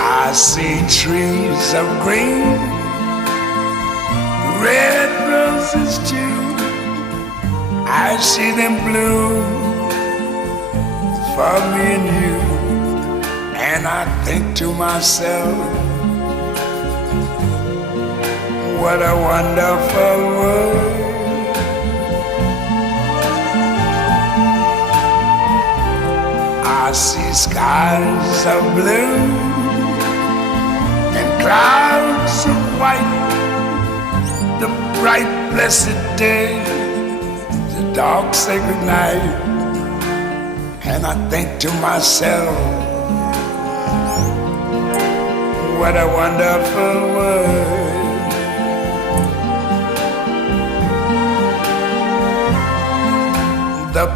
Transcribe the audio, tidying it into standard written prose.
I see trees of green, red roses too. I see them bloom for me and you. And I think to myself, what a wonderful world. I see skies of blue and clouds of white, the bright blessed day, the dark sacred night. And I think to myself, what a wonderful world. The